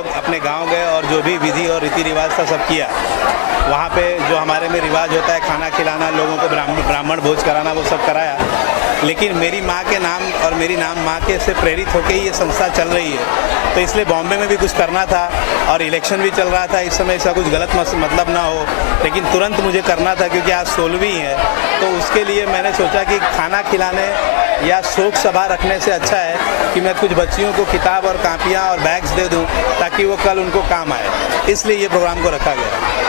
लोग अपने गांव गए और जो भी विधि और रीति रिवाज था सब किया। वहाँ पे जो हमारे में रिवाज होता है खाना खिलाना, लोगों को ब्राह्मण भोज कराना, वो सब कराया। लेकिन मेरी माँ के नाम और मेरी माँ के से प्रेरित होकर ही ये संस्था चल रही है, तो इसलिए बॉम्बे में भी कुछ करना था और इलेक्शन भी चल रहा था। इस समय ऐसा कुछ गलत मतलब ना हो, लेकिन तुरंत मुझे करना था क्योंकि आज 16वीं है। तो उसके लिए मैंने सोचा कि खाना खिलाने या शोक सभा रखने से अच्छा है कि मैं कुछ बच्चियों को किताब और कापियाँ और बैग्स दे दूँ ताकि वो कल उनको काम आए, इसलिए ये प्रोग्राम को रखा गया।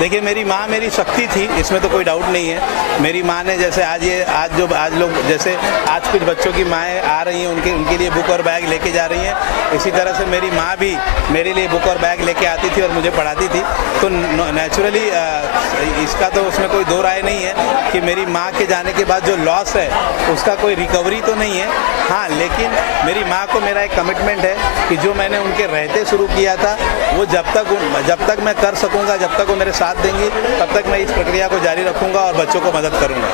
देखिए, मेरी माँ मेरी शक्ति थी, इसमें तो कोई डाउट नहीं है। मेरी माँ ने जैसे आज लोग जैसे आज कुछ बच्चों की माएँ आ रही हैं, उनके लिए बुक और बैग लेके जा रही हैं, इसी तरह से मेरी माँ भी मेरे लिए बुक और बैग लेके आती थी और मुझे पढ़ाती थी। तो नेचुरली इसका तो उसमें कोई दो राय नहीं है कि मेरी माँ के जाने के बाद जो लॉस है उसका कोई रिकवरी तो नहीं है। हाँ, लेकिन मेरी माँ को मेरा एक कमिटमेंट है कि जो मैंने उनके रहते शुरू किया था वो जब तक मैं कर सकूँगा, जब तक वो मेरे साथ देंगी, तब तक मैं इस प्रक्रिया को जारी रखूँगा और बच्चों को मदद करूँगा।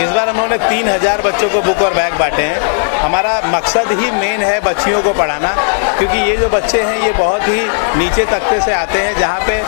इस बार हम लोगों ने 3000 बच्चों को बुक और बैग बांटे हैं। हमारा मकसद ही मेन है बच्चियों को पढ़ाना, क्योंकि ये जो बच्चे हैं ये बहुत ही नीचे तबके से आते हैं, जहाँ पे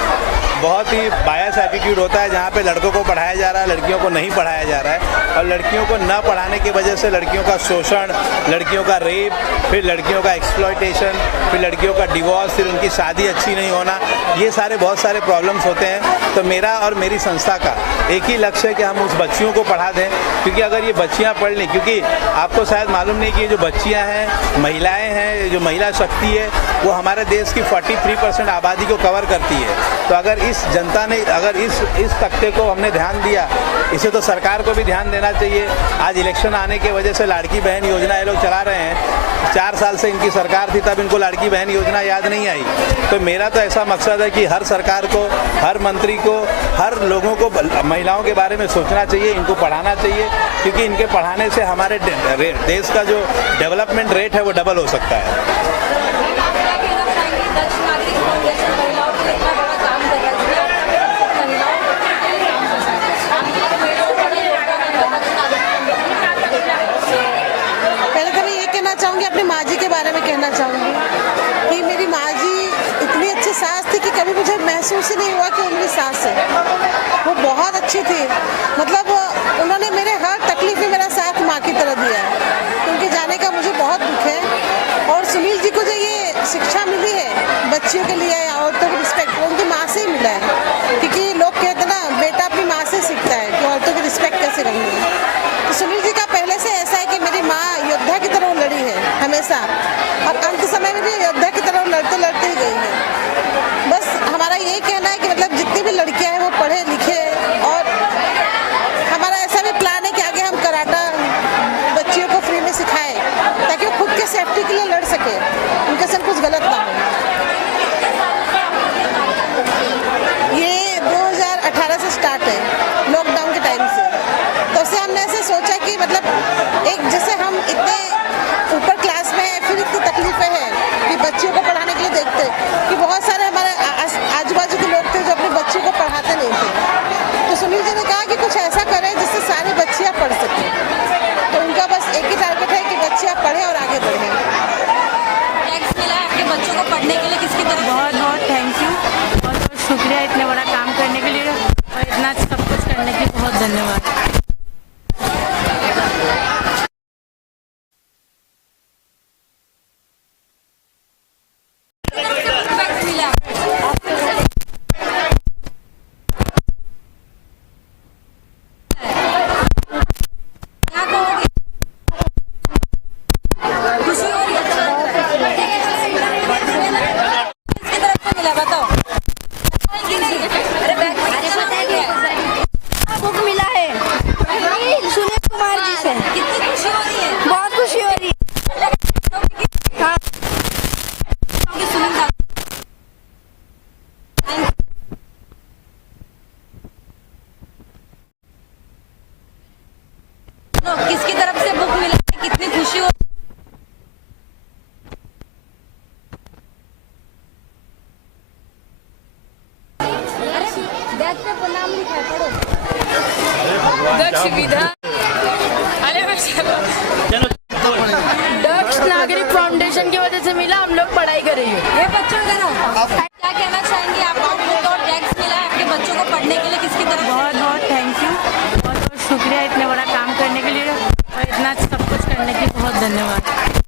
बहुत ही बायस एटीट्यूड होता है, जहाँ पे लड़कों को पढ़ाया जा रहा है, लड़कियों को नहीं पढ़ाया जा रहा है। और लड़कियों को न पढ़ाने की वजह से लड़कियों का शोषण, लड़कियों का रेप, फिर लड़कियों का एक्सप्लॉयटेशन, फिर लड़कियों का डिवोर्स, फिर उनकी शादी अच्छी नहीं होना, ये बहुत सारे प्रॉब्लम्स होते हैं। तो मेरा और मेरी संस्था का एक ही लक्ष्य है कि हम उस बच्चियों को पढ़ा दें, क्योंकि अगर ये बच्चियाँ पढ़ लें, क्योंकि आपको शायद मालूम नहीं कि जो बच्चियाँ हैं, महिलाएँ हैं, जो महिला शक्ति है वो हमारे देश की 43% आबादी को कवर करती है। तो अगर इस जनता ने इस तख्ते को हमने ध्यान दिया, इसे तो सरकार को भी ध्यान देना चाहिए। आज इलेक्शन आने की वजह से लाड़की बहन योजना ये लोग चला रहे हैं। 4 साल से इनकी सरकार थी, तब इनको लाड़की बहन योजना याद नहीं आई। तो मेरा तो ऐसा मकसद है कि हर सरकार को, हर मंत्री को, हर लोगों को महिलाओं के बारे में सोचना चाहिए, इनको पढ़ाना चाहिए, क्योंकि इनके पढ़ाने से हमारे देश का जो डेवलपमेंट रेट है वो डबल हो सकता है। चाहूँगी अपनी माँ जी के बारे में कहना चाहूँगी कि मेरी माँ जी इतनी अच्छी सास थी कि कभी मुझे महसूस ही नहीं हुआ कि उनकी सास है। वो बहुत अच्छी थी, मतलब उन्होंने मेरे हर तकलीफ में मेरा साथ माँ की तरह दिया है। उनके जाने का मुझे बहुत दुख है। और सुनील जी को जो ये शिक्षा मिली है बच्चियों के लिए, औरतों को रिस्पेक्ट, उनकी माँ से ही मिला है। क्योंकि लोग कहते हैं ना, बेटा अपनी माँ से सीखता है कि औरतों की रिस्पेक्ट कैसे करनी है। तो सुनील जी का पहले से ऐसा है कि मेरी माँ योद्धा की तरह लड़ी है हमेशा, और अंत समय में भी योद्धा की तरह लड़ते ही गई है। बस हमारा यही कहना है कि मतलब जितनी भी लड़कियां हैं वो पढ़े लिखे, और हमारा ऐसा भी प्लान है कि आगे हम कराटा बच्चियों को फ्री में सिखाएं ताकि वो खुद के सेफ्टी के लिए लड़ सके, उनके साथ कुछ गलत ना हो। ये 2018 से स्टार्ट है, लॉकडाउन के टाइम से। तब से हमने ऐसे सोचा कि मतलब एक जैसे हम इतने ऊपर क्लास में है, फिर इतनी तकलीफें हैं कि बच्चियों को पढ़ाने के लिए देखते कि बहुत सारे हमारे आजू बाजू के लोग थे जो अपनी बच्चियों को पढ़ाते नहीं थे। तो सुनील जी ने कहा कि कुछ ऐसा करें जिससे सारी बच्चियाँ पढ़ सकें। तो उनका बस एक ही टारगेट है कि बच्चियाँ पढ़ें और आगे बढ़ें। टैक्स मिला है आपके बच्चों को पढ़ने के लिए, किसकी तरफ? बहुत बहुत थैंक यू, बहुत बहुत शुक्रिया इतने बड़ा काम करने के लिए और इतना सब कुछ नाम लिखा है, पढ़ो। दक्ष विधा दक्ष नागरिक फाउंडेशन की वजह से मिला, हम लोग पढ़ाई कर रही है। ये बच्चों का ना क्या कहना चाहेंगे आप? बुक और डेस्क मिला है आपके बच्चों को पढ़ने के लिए, किसकी तरफ से? बहुत बहुत थैंक यू, बहुत बहुत शुक्रिया इतने बड़ा काम करने के लिए और इतना सब कुछ करने के लिए बहुत धन्यवाद।